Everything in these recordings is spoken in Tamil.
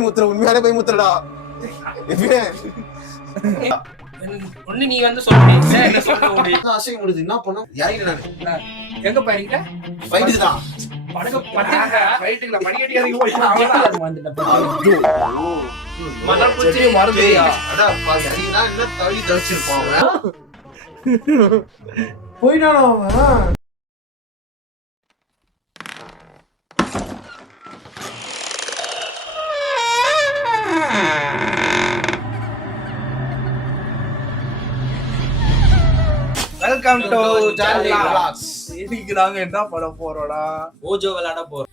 பயமுத்துற, உண்மையான பயமுத்துறடா. ஒண்ணு நீ வந்து சொல்லுங்க என்ன சொல்ல முடியும். அசைக்க முடியுது, என்ன பண்ண யாருக்கு நான் எங்க போறீங்க? ஃபைட் தான். படகு பத்திங்க ஃபைட்ல மணியடி இறங்கி போய் அவளா வந்துட்ட. மலர் பூச்சி மறந்துயா? அட பாவி, அடினா என்ன தவி தவிச்சிருப்பான் அவன். போயிடானோ அவன். Welcome to jolly vlogs. இன்னைக்கு நாங்க என்ன பண்ண போறோம்னா ஓஜோ விளையாட போறோம்.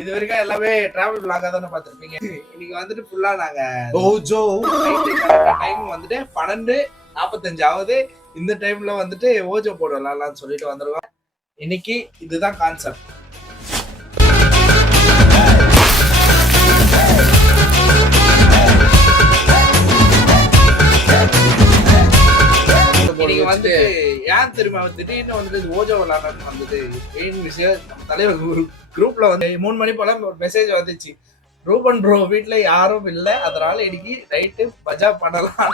இது வரைக்கும் எல்லாமே டிராவல் vlog தானே பார்த்திருப்பீங்க. இன்னைக்கு வந்துட்டு ஃபுல்லா நாங்க ஓஜோ டைம் வந்துட்டு 12:45 ஆகுது. இந்த டைம்ல வந்துட்டு ஓஜோ போட விளையாடலாம்னு சொல்லிட்டு வந்துருவோம். இன்னைக்கு இதுதான் கான்செப்ட். இன்னைக்கு வந்து ஏன் தெரியுமா திடீர்னு வந்துட்டு ஓஜோ விளையாடணும்னு வந்தது மெயின் விஷயம். நம்ம தலைவர் குரூப்ல வந்து 3 மணி போல ஒரு மெசேஜ் வந்துச்சு, ரூபன் ப்ரோ வீட்டுல யாரும் இல்லை, அதனால இன்னைக்கு நைட்டு மஜா பண்ணலாம்.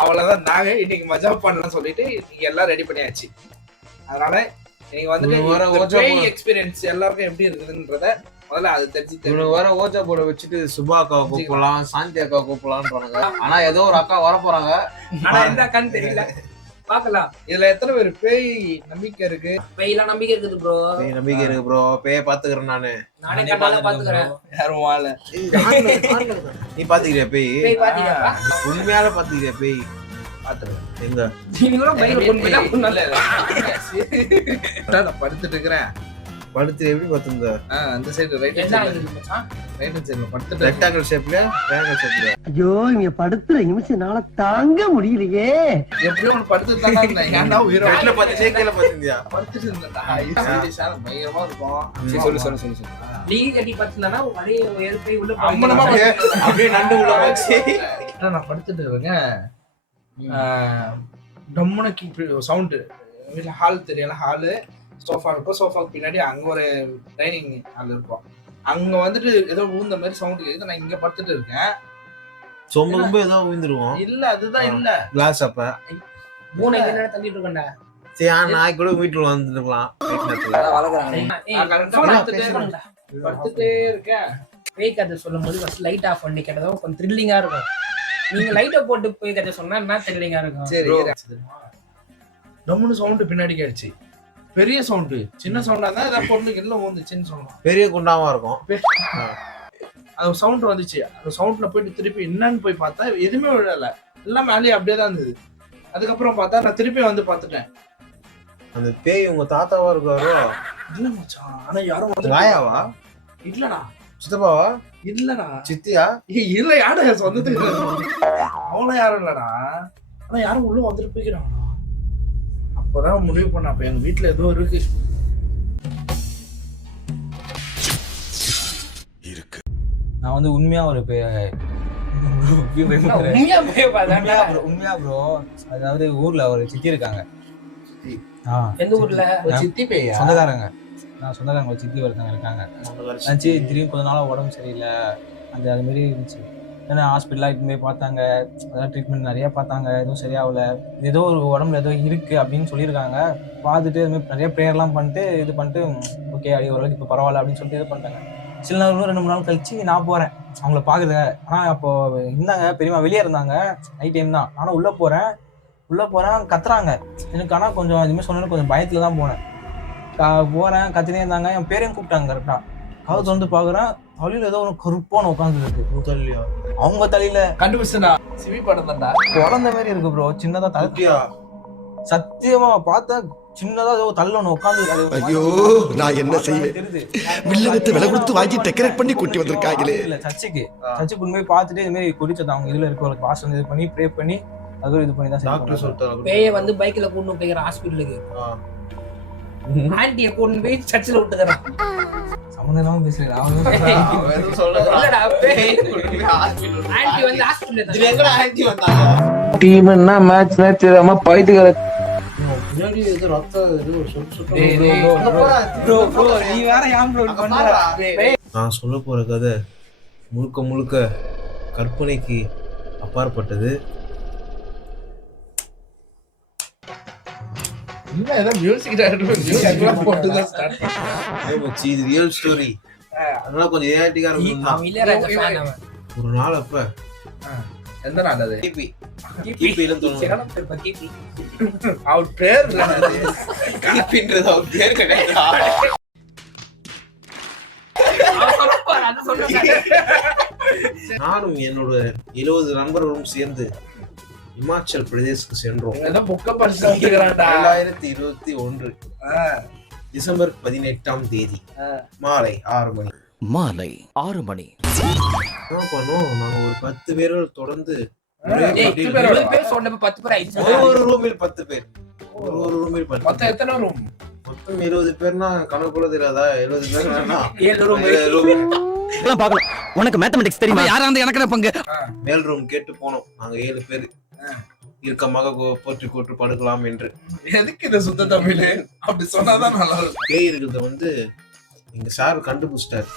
அவ்வளவுதான், நாங்க இன்னைக்கு மஜா பண்ணலாம் சொல்லிட்டு இன்னைக்கு எல்லாம் ரெடி பண்ணியாச்சு. அதனால நீங்க வந்துட்டு எக்ஸ்பீரியன்ஸ் எல்லாருக்கும் எப்படி இருக்குதுன்றத முதல்ல அது தெரிஞ்சு வர ஓஜா போட வச்சுட்டு சுபா அக்காவை கூப்பிடலாம், சாந்தி அக்காவை கூப்பிடலாம்ன்றாங்க. ஆனா ஏதோ ஒரு அக்கா வர போறாங்க, ஆனா எந்த அக்கான்னு தெரியல, பாக்கலாம். இதுல எத்தனை பேர் பேய் நம்பிக்கை இருக்கு? பேய்லாம் நம்பிக்கை இருக்குது ப்ரோ. பேய் நம்பிக்கை இருக்கு ப்ரோ. பேய பாத்துக்கிறேன் நானே கண்ணால பாத்துக்கிறேன். யாரும் வாழ நீ பாத்துக்கிறியா பேய்? பேய் பாத்தீங்களா? உண்மையால பாத்துக்கிறியா பேய்? பாத்துக்கிறேன். எங்க நீங்களும் பையில கொண்டு போய் நான் படுத்துட்டு இருக்கிறேன். படுத்து எப்படி பாத்துங்க? அந்த சைடு ரைட் சைடுல படுத்துட்டு ரெக்டாங்கிள் ஷேப்ல, ட்ரையாங்கிள் ஷேப்ல. ஐயோ இங்க படுத்துற நிமிஷம்னால தாங்க முடியலையே. எப்படியோ ஒன்னு படுத்துட்டு தான் இருந்தேன். ஏன்டா உயிரை பெட்ல பாத்து சேக்கல பாத்துந்தியா? படுத்துட்டு இருந்தேன்டா. சீரியஸா பயங்கரமா இருக்கும். சொல்லு நீ கட்டி படுத்துனா ஒரே ஏர்பை உள்ள அம்மனமா அப்படியே நண்டு உள்ள போச்சு. நான் படுத்துட்டு இருக்கேன். டம்முனக்கு சவுண்டு. வீட்டுல ஹால் தெரியல, ஹாலு சோஃபா இருக்கும். சோஃபாக்கு பின்னாடி அங்க ஒரு டைனிங் ஹால் இருக்கும். அங்க வந்துட்டு ஏதோ ஊந்த மாதிரி சவுண்ட் கேக்குது. நான் இங்க படுத்துட்டு இருக்கேன். சொம்ப ரொம்ப ஏதோ ஊந்துருவோம். இல்ல அதுதான் இல்ல கிளாஸ் அப்ப மூணு எங்க தள்ளிட்டு இருக்கேன்டா. சரி, நான் கூட வீட்டுல வந்துருக்கலாம். படுத்துட்டே இருக்கேன். பேய் கதை சொல்லும் போது ஃபர்ஸ்ட் லைட் ஆஃப் பண்ணி கேட்டதும் கொஞ்சம் த்ரில்லிங்கா இருக்கும். நீங்க லைட்டை போட்டு போய் கதை சொன்னா என்ன த்ரில்லிங்கா இருக்கும். சரி, டம்முன்னு சவுண்ட் பின்னாடி கேடுச்சு. பெரிய சவுண்டு. சின்ன சவுண்டா தான் ஏதாவது பொண்ணுக்கு எல்லாம் வந்துச்சுன்னு சொல்லலாம். பெரிய குண்டாவா இருக்கும். அது சவுண்ட் வந்துச்சு. அந்த சவுண்ட்ல போயிட்டு திருப்பி என்னன்னு போய் பார்த்தா எதுவுமே விழல, எல்லாம் மேலேயே அப்படியே தான் இருந்தது. அதுக்கப்புறம் பார்த்தா நான் திருப்பி வந்து பார்த்துட்டேன். அந்த பேய் உங்க தாத்தாவா இருக்காரோ? இல்ல மச்சான், ஆனா யாரும் ராயாவா? இல்லடா. சித்தப்பாவா? இல்லடா. சித்தியா? இல்ல, யாரும் சொந்தத்துக்கு அவனும் யாரும் இல்லடா. ஆனா யாரும் உள்ள வந்துட்டு போய்க்கிறான். அப்பதான் முடிவு பண்ண, அப்ப எங்க வீட்டுல ஏதோ இருக்கு. நான் வந்து உண்மையா ஒரு உண்மையா ப்ரோ. அதாவது ஊர்ல ஒரு சித்தி இருக்காங்க. எந்த ஊர்ல? சித்தி பேயா? சொந்தக்காரங்க. நான் சொந்தக்காரங்க ஒரு சித்தி ஒருத்தவங்க இருக்காங்க. திடீர்னு கொஞ்ச நாளா உடம்பு சரியில்லை, அது மாதிரி இருந்துச்சு. ஏன்னா ஹாஸ்பிட்டலாக இப்போ போய் பார்த்தாங்க, அதாவது ட்ரீட்மெண்ட் நிறையா பார்த்தாங்க, எதுவும் சரியாகல. ஏதோ ஒரு உடம்புல ஏதோ இருக்குது அப்படின்னு சொல்லியிருக்காங்க. பார்த்துட்டு அதுமாதிரி நிறைய ப்ரேயர்லாம் பண்ணிட்டு இது பண்ணிட்டு ஓகே அப்படி ஓரளவுக்கு இப்போ பரவாயில்ல அப்படின்னு சொல்லிட்டு இது பண்ணிட்டாங்க. சில நாள் 2-3 நாள் கழிச்சு நான் போகிறேன் அவங்கள பார்க்குறத. ஆனால் அப்போது இருந்தாங்க பெரியம்மா வெளியே இருந்தாங்க, நைட் டைம் தான். ஆனால் உள்ளே போகிறேன் கத்துறாங்க எனக்கு. ஆனால் கொஞ்சம் இதுமாதிரி சொன்னாலும் கொஞ்சம் பயத்தில் தான் போனேன். கத்தினே இருந்தாங்க. என் பேரையும் கூப்பிட்டாங்க கரெக்டாக. கதை வந்து பார்க்குறேன், தலையில ஏதோ ஒரு கருப்பான உட்காந்து இருக்கு. அவங்க தலையில கண்டுபிடிச்சா சிவி படம் தான்டா, குழந்தை மாதிரி இருக்கு ப்ரோ. சின்னதா தலையா சத்தியமா பார்த்தா சின்னதா ஏதோ தள்ள ஒண்ணு உட்காந்து. ஐயோ நான் என்ன செய்வேன், வில்லகத்தை விலை கொடுத்து வாங்கி டெக்கரேட் பண்ணி கூட்டி வந்திருக்காங்களே. இல்ல சர்ச்சுக்கு உண்மையை பார்த்துட்டு இது மாதிரி குடிச்சது அவங்க இதுல இருக்க ஒரு பாஸ் வந்து இது பண்ணி ப்ரே பண்ணி அது இது பண்ணி தான் டாக்டர் சொல்லிட்டாங்க. பேயை வந்து பைக்ல கூட்டு போய்க்கிற ஹாஸ்பிட்டலுக்கு. ஆன்ட்டியை கொண்டு போய் சர்ச்சில் விட்டுக்கிறேன். சம்மந்தம் பேசுறேன். ஆன்ட்டி வந்து ஹாஸ்பிட்டல் டீம்னா மேட்ச் தெரியாம பைத்துக்கிற பின்னாடி ஏதோ ரத்தம் ஏதோ சொட்டு நீ வேற ஏன் bro இப்படி பண்ற? நான் சொல்ல போற கதை முழுக்க முழுக்க கற்பனைக்கு அப்பாற்பட்டது. இன்னும் ஏதோ மியூசிக் டைரக்டர் போட்டுதான் ஸ்டார்ட். இது ரியல் ஸ்டோரி, அதனால கொஞ்சம் ஏஆர்டிக்கா அவன் இளையராஜா fan அவன். ஒரு நாள் அப்ப எந்த நாள் அது? கிபி கிபில தோணும். சிகரம் திருப்ப கிபி. அவர் பேர் இல்ல அது. கிபின்றது அவர் பேர் கிடையாதா? அவன் சொல்லுவாரு, அது சொல்றாரு. நானும் என்னோட 70 நண்பர்களும் சேர்ந்து இமாச்சல் பிரதேசுக்கு சென்றோம். ஏதோ புக்க படிச்சு வந்துக்கிறான்டா. 2021 டிசம்பர் 18ஆம் தேதி மாலை 6 மணி. என்ன பண்ணோம், நாங்க ஒரு 10 பேர்கள் தொடர்ந்து ஒரே ஏய், குட்டியில் 20 பேர் சொன்னப்ப 10 பேர் ஆயிடுச்சு. ஒரு ரூமில் 10 பேர், ஒரு ரூமில் 10 மொத்தம் எத்தனை ரூம்? மொத்தம் 70 பேர்னா கணக்குள்ள தெரியாதா? 70 பேர் வேணா 7 ரூம். உனக்கு மேத்தமெட்டிக்ஸ் தெரியுமா? யாரா அந்த எனக்கு பங்கு மேல் ரூம் கேட்டு போனோம். நாங்க 7 பேர் இறுக்கமாக போற்றி கூட்டு படுக்கலாம் என்று. எதுக்கு இந்த சுத்த தமிழ் அப்படி சொன்னாதான் நல்லா இருக்கும். பேய் இருக்கிறத வந்து எங்க சார் கண்டுபிடிச்சிட்டாரு.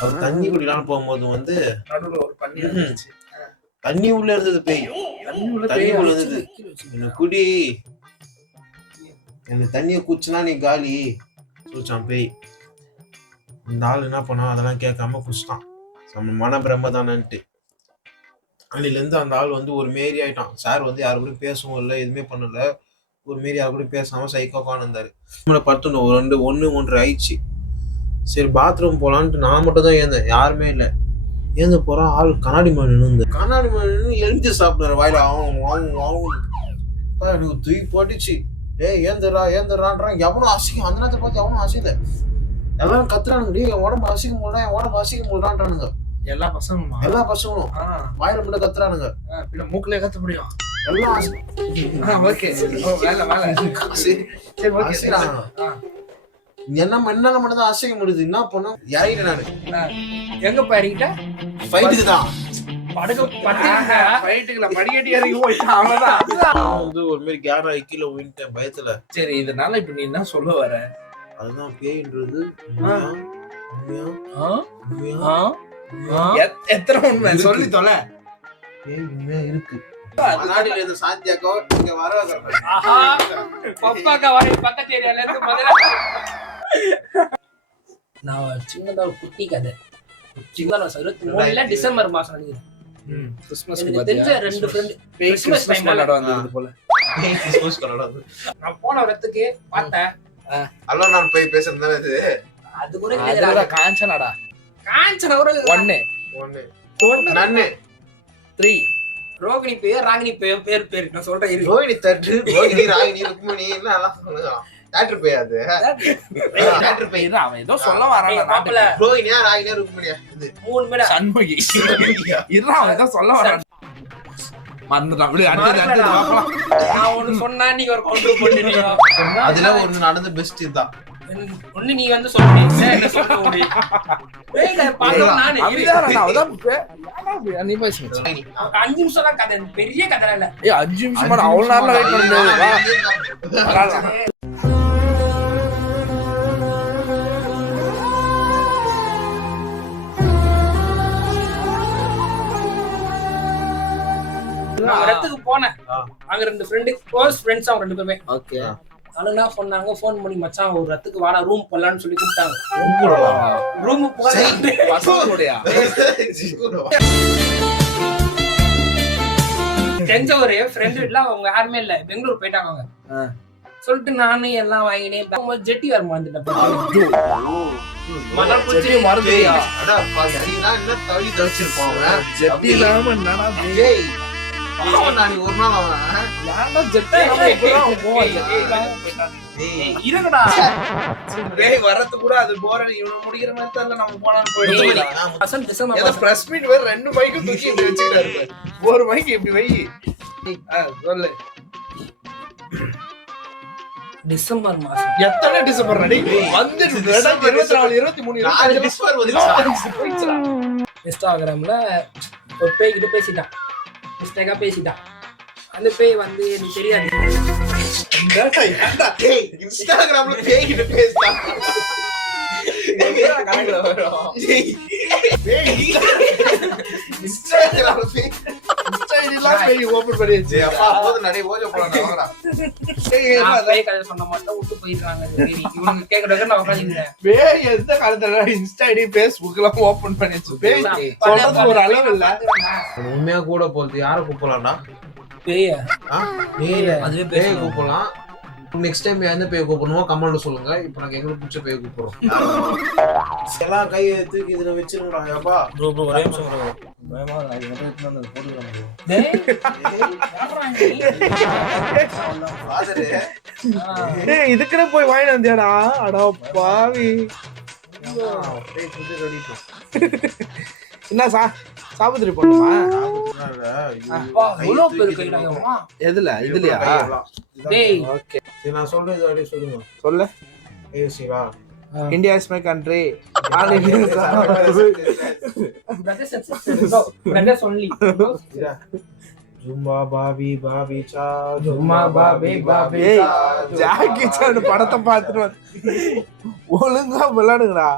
அவர் தண்ணி குடிக்கலான்னு போகும்போது நடுவுல ஒரு பண்ணி இருந்துச்சு. தண்ணி உள்ள இருந்தது பேய். தண்ணி உள்ள இருந்தது. என்ன குடி, என்ன தண்ணிய குச்சுனா நீ காலி சொல்லிச்சான் பேய். இந்த ஆள் என்ன பண்ணா, அதெல்லாம் கேட்காம குடிச்சிட்டான். நம்ம மன பிரம்ம தானன்ட்டு. அன்னில இருந்து அந்த ஆள் வந்து ஒரு மாரி ஆயிட்டான். சார் வந்து யாரு கூட பேசவும் இல்லை, எதுவுமே பண்ணல. ஒரு மாரி யாரு கூட பேசாம சைக்கோக்கான்னு இருந்தாரு. படுத்துட்டோம். 1:30 ஆயிடுச்சு. சரி பாத்ரூம் போலான்ட்டு நான் மட்டும் தான் ஏந்தேன், யாருமே இல்லை. ஏந்து போறான், ஆள் கண்ணாடி மணி நின்று எலுமிச்சு சாப்பிடுறாரு வாயில. அவங்க தூக்கி போட்டுச்சு. ஏந்துறான்றான். எவனும் அசிக்கும், அந்த நேரத்தை பார்த்து எவனும் அசிக்கல. எல்லாரும் கத்துறானுங்க, என் உடம்பு அசிக்க முடியல, என் உடம்பு அசிக்க முடியலான்றானுங்க. எல்லா பசங்களும் எல்லா பசங்களும் வாயில மட்டும் கத்துறானுங்க. மூக்குலயே கத்த முடியும் எல்லாம் ஓகே. வேலை என்ன மட்டும் தான் அசைக்க முடியுது. என்ன பண்ண யாரிட்ட நானு எங்க போயிருக்கிட்ட? ஃபைட்டுக்கு தான் படுக்க படுத்துக்கிட்ட. ஃபைட்டுக்குல படிக்கட்டி இறங்கி போயிட்டான். அவ்வளவுதான் வந்து ஒரு மாதிரி கேரா கீழே விழுந்துட்டேன் பயத்துல. சரி, இதனால இப்ப நீ என்ன சொல்ல வர? அதுதான் பேய்ன்றது எத்தனை உண்மை சொல்லி தொலை. பேய் உண்மையா இருக்கு. மனாடில இருந்து சாந்தியாக்கோ இங்க வர ஆஹா, பப்பாக்கா வர பக்கத்து ஏரியால இருந்து முதல்ல. நான் சின்னதா ஒரு குட்டி கதை. சின்னதா 23 டிசம்பர் மாசம் நினைக்கிறேன். எனக்கு தெரிஞ்ச 2 ஃப்ரெண்ட் கிறிஸ்மஸ் டைம்ல வந்தது போல. நான் போன இடத்துக்கு பார்த்தேன். அல்ல நான் போய் பேசுறதுனால இது அது கூட அதுல காஞ்சனாடா. காஞ்சன ஒரு 1 நன்னு 3 ரோகிணி பேர் ராகினி பேர் நான் சொல்றேன் இரு. ரோஹிணி தட்டு ரோஹிணி ராகினி ருக்மணி எல்லாம் சொல்லுங்க. டாக்டர் பேய் அது. டாக்டர் பேய் அவன் ஏதோ சொல்ல வரான். மாப்பிள்ள ரோஹினியா ராகினியா ருக்மணியா இது 3 மேல சண்முகி இருடா, அவன் ஏதோ சொல்ல வரான். மறந்துட்டான். அப்படியே அடுத்து பாக்கலாம். நான் ஒன்னு சொன்னா நீங்க ஒரு கவுண்டர் பண்ணிட்டீங்க. அதுல ஒன்னு நடந்த பெஸ்ட் இதுதான். ஒண்ணு நீ வந்து சொல்றீங்க என்ன சொல்ல முடியும்? வேல பாக்கலாம் நானே இரு. நீ பேசு. 5 நிமிஷம் தான் கதை, பெரிய கதை இல்ல. 5 நிமிஷமா அவ்வளவு நேரம் வெயிட் பண்ணு. நான் ஒரு இடத்துக்கு போனேன். அங்க 2 ஃப்ரெண்ட் க்ளோஸ் ஃப்ரெண்ட்ஸ் அவங்க 2 பேருமே. ஓகே. அதனால சொன்னாங்க, ஃபோன் பண்ணி மச்சான் ஒரு இடத்துக்கு வாடா ரூம் போலாம்னு சொல்லி கூப்பிட்டாங்க. ரூம் போறேன் பசங்களுடைய தெரிஞ்ச ஒரு ஃப்ரெண்ட் வீட்ல அவங்க யாருமே இல்ல, பெங்களூர் போயிட்டாங்க அவங்க. சொல்லிட்டு நானு எல்லாம் வாங்கினேன். ஜெட்டி வர மாந்துட்டேன். மணல் பூச்சி மறந்துட்டியா? அதான் பாத்தீங்கன்னா என்ன தவி தவிச்சிருப்பாங்க. ஜெட்டி இல்லாம என்னடா டேய் நான் ஒரு நாள் அவன் நான்டா ஜெட்டி இல்லாம போவான். இருங்கடா. டேய் வரது கூட அது போற இவன முடிக்கிற மாதிரி தெரியல. நம்ம போனாலும் போயிடுவோம். அசல் டிசம்பர் ஏதோ பிரஸ் மீட் வேற 2 மைக் தூக்கி இப்படி வச்சிட்டாரு. ஒரு மைக் இப்படி வை. சொல்லு. டிசம்பர் மாசம். எத்தனை டிசம்பர் நடி வந்து 24 23 டிசம்பர் வந்துச்சு. இன்ஸ்டாகிராம்ல ஒரு பேய்கிட்ட பேசிட்டான். மிஸ்டேக்கா பேசிட்டான். அந்த பேய் வந்து எனக்கு தெரியாது. இன்ஸ்டாகிராம்ல பேய்கிட்ட பேசுறா. கணக்குல வரும். இன்ஸ்டாகிராம்ல பேய் ஓபன் பண்ணியாச்சு. அப்பா போது நிறைய ஓஜோ போலாம் வாங்கடா. நான் பேய் கதை சொன்ன மட்டும் விட்டு போயிடுறாங்க. இவனுக்கு கேக்குறதுக்கு நான் உட்காந்துக்கிறேன். பேய் எந்த காலத்துல இன்ஸ்டா ஐடி பேஸ்புக் எல்லாம் ஓபன் பண்ணியாச்சு. பேய் சொல்றது ஒரு அளவு இல்ல. உண்மையா கூட போறது யாரை கூப்பிடலாம்டா? பேய அதுவே பேய கூப்பிடலாம். நெக்ஸ்ட் டைம் எந்த பேய கூப்பிடணுமோ கமெண்ட்ல சொல்லுங்க. இப்போ நாங்க எங்களுக்கு பிடிச்ச பேய கூப்பிடுறோம். எல்லாம் கையை தூக்கி இதுல வச்சிருங்கடா. ஏப்பா ப்ரோ ஒரே நிமிஷம் ப்ரோ. பயமா இருக்கு. அது மட்டும் எடுத்து போட்டுக்கலாம் ப்ரோ. டேய் இதுக்குற போய் வாங்கி வந்தியாடா? அட பாவி. என்ன சாபத்திரி பண்ணுமா? இவ்வளவு பேரு கையில எதுல இதுலயா? டேய் ஓகே சரி நான் சொல்றது அப்படியே சொல்லுங்க. சொல்லு. ஏய் Shiva, India is my country. All India brothers only. ஜும்பா பாபி பாபி சா ஜும்மா பாபி பாபி ஏய் ஜாக்கி சான் படத்தை பார்த்துட்டு ஒழுங்கா விளையாடுங்கடா.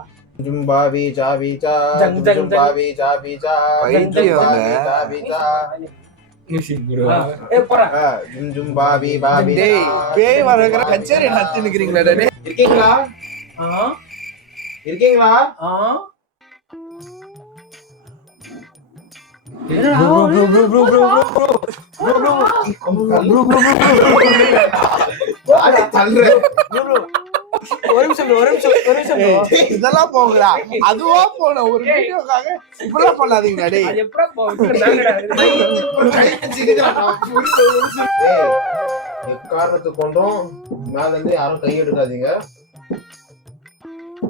ஜும்பாபி ஜாபி சா ஜங் ஜங் ஜும்பாபி ஜாபி சா பைத்தியம் ஜாபி சா ஏய் போடா. ஜும்பாபி பாபி. டேய் பேய் வரங்கற கச்சேரி நடத்தி நிக்கிறீங்களா டேய்? இருக்கீங்களா? இருக்கீங்களா? இதெல்லாம் போங்கடா. அதுவா போன ஒரு வீடியோக்காக இப்படிலாம் பண்ணாதீங்கடா டேய். அது எப்படா போகுதுடா? எக்காரணத்துக்கு கொண்டும் மேல இருந்து யாரும் கை எடுக்காதீங்க.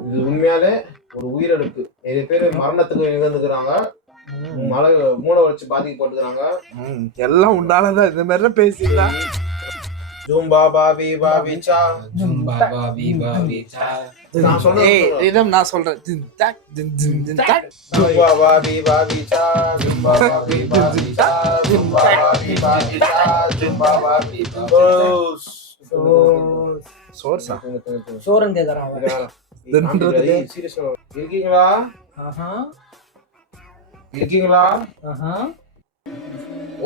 இது உண்மையாலே ஒரு உயிரிழப்பு. நிறைய பேர் மரணத்துக்கு இழந்துக்கிறாங்க. மழை மூளை வச்சு பாதிக்கப்பட்டுக்கிறாங்க. எல்லாம் உண்டானதான் இந்த மாதிரி பேசிட்டா. ஜும்பா பாபி பாபி சா ஜும்பா பாபி பாபி சா. நான் சொன்னேன். ஏய் நான் சொல்றேன். ஜும்பா பாபி பாபி சா ஜும்பா பாபி பாபி சா ஜும்பா பாபி பாபி சா ஜும்பா பாபி சோர்ஸா சோரன் கேக்குறான் அவன். சீரியஸா இருக்கீங்களா? இருக்கீங்களா?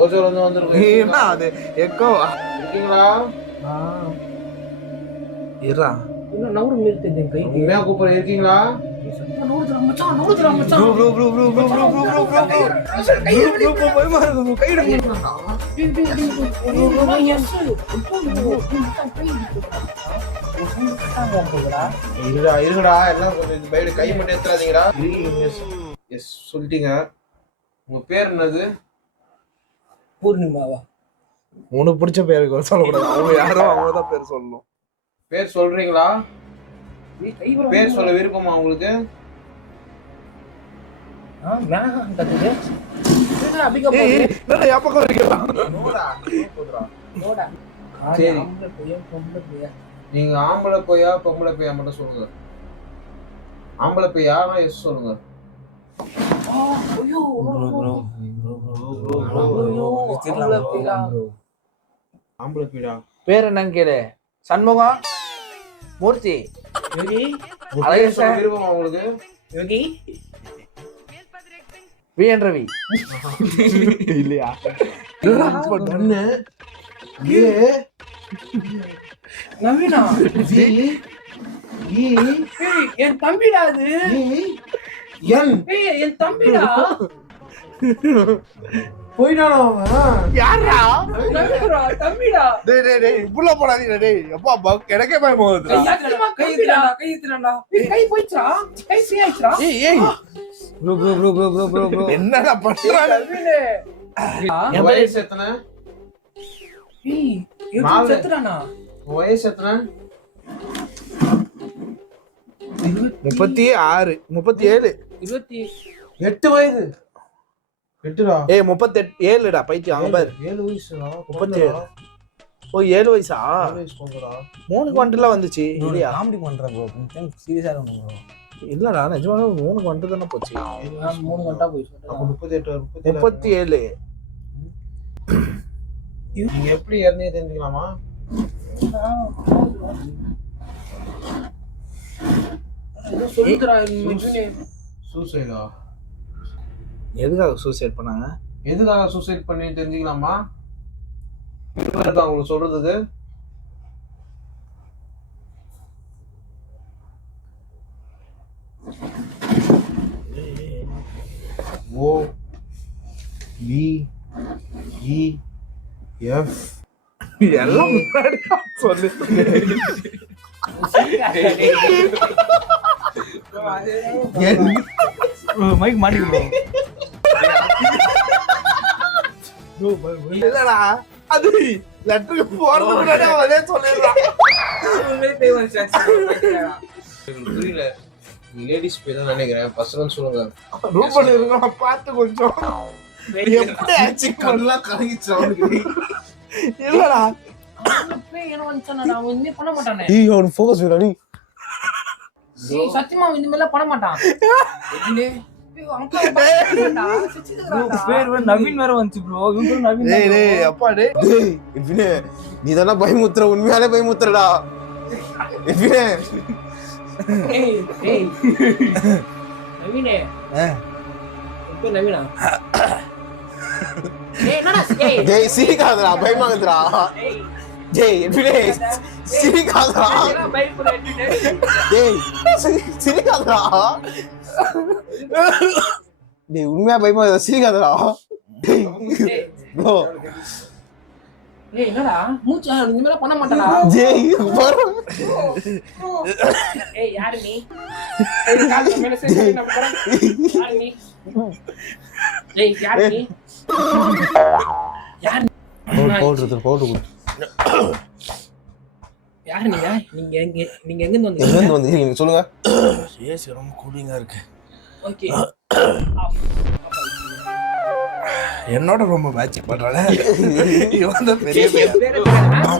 ஓஜோல இருந்து வந்திருக்கீங்க. என்ன அது எக்கோ இருக்கீங்களா? இருடா. இன்னும் நவுறு மீறுது என் கைக்கு. உண்மையா கூப்பிட இருக்கீங்களா? நவுறுதுடா மச்சான், நவுறுதுடா மச்சான். பயமா இருக்கு. கை எடுங்க. இருங்கடா எல்லாம் கொஞ்சம் இந்த பையில கை மட்டும் எடுத்துறாதீங்கடா. எஸ் சொல்லிட்டீங்க. உங்க பேர் என்னது? பூர்ணிமாவா? உனக்கு பிடிச்ச பேருக்கு சொல்லக்கூடாது. அவங்க யாரோ அவங்கதான் பேர் சொல்லணும். பேர் சொல்றீங்களா? பேர் சொல்ல விருப்பமா உங்களுக்கு? நீங்க ஆம்பளை போயா பொம்பளை போயா மட்டும் சொல்லுங்க. ஆம்பளை போயா எஸ் சொல்லுங்க. ஆம்பளை பீடா. பேர் என்னன்னு கேளு. சண்முகம், மூர்த்தி, விருப்பமா உங்களுக்கு? யோகி VN ரவி இல்லையா? நவீனா என் தம்பிடா அது. என் தம்பிடா. போயிட்டானா யாரா? தம்பிடா. டேய் இப்புள்ள போடாதீங்க டேய். அப்பா எனக்கே பயமா வருதுடா. கை போயிச்சா? கை ஃப்ரீ ஆயிச்சா? ஏய் ப்ரோ என்னடா பண்றானே? என் வயசு எத்தனை? செத்துறானா? வயசு எத்தனை? 36 37 8 வயது. 8டா. ஏய் 37டா பைத்தியம். அங்க பாரு 7 வயசுடா. 37. ஓ 7 வயசா? 7 வயசு போகுதுடா. 3 குவாண்டலாம் வந்துச்சு இல்லையா? காமெடி பண்றேன் ப்ரோ. கொஞ்சம் சீரியஸா இருக்கணும் ப்ரோ. இல்லடா நிஜமாவே 3 குவாண்டல் தான போச்சு. 3 கண்டா போயிச்சு. அப்ப 38 37 நீங்க எப்படி இறந்தே தெரிஞ்சுக்கலாமா? சூசைடா? எதுக்காக சூசைட் பண்ணாங்க? எதுக்காக சூசைட் பண்ணி தெரிஞ்சுக்கலாமா? உங்களுக்கு சொல்றதுக்கு O V E F எல்லாம் முன்னாடி சொல்லு. மைக் மாட்டிக்கிறோம். இல்லடா அது லெட்டருக்கு போறது முன்னாடி அவனே சொல்லிடுறான். புரியல. லேடிஸ் போய் தான் நினைக்கிறேன். பசங்க சொல்லுங்க. ரூபன் இருக்கான் பார்த்து கொஞ்சம். எப்படி ஆச்சு கண்ணெல்லாம் கலங்கிச்சு அவனுக்கு. இல்லடா பண்ண மாட்டானே. அவன் ஃபோக்கஸ் பண்ணி சத்தியமா இந்த மாதிரிலாம் பண்ண மாட்டான். பேர் நவீன் வேற வந்துச்சு ப்ரோ. இவன் பேர் நவீன். டேய் டேய் அப்பா டேய். இவ்னே நீ தான பயமுத்துற, உண்மையாலே பயமுத்துறடா. இவ்னே ஏய் ஏய் நவீனே. இப்போ நவீனா. ஏய் என்னடா ஏய் டேய் சிரிக்காதடா, பயமாகுதுடா. ஏய் டேய் இவ்னே சிரிக்காதடா. டேய் சிரிக்காதடா. டேய் உண்மையா பயமாகுதா? சிரிக்காதடா. டேய் ப்ரோ ஏய் என்னடா மூச்சா இந்த மாதிரி பண்ண மாட்டாடா. டேய் ப்ரோ ஏய் யாரு நீ? ஏய் கால் மேல சேய் நம்ம போறோம். யாரு நீ? ஏய் யாரு நீ? யாரு? பவுடர் யாரு நீங்க? நீங்க எங்க இருந்து வந்தீங்க? எங்க வந்து நீங்க சொல்லுங்க. ஏசி ரொம்ப கூலிங்கா இருக்கு. ஓகே. என்னோட ரொம்ப மேட்ச் பண்றானே. இவன் தான் பெரிய பேரு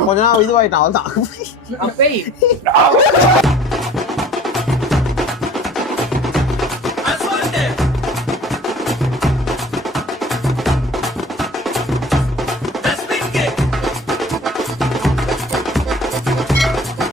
கொஞ்ச நாள் இதுவாயிட்டான், அவ்வளவுதான். அப்பேய்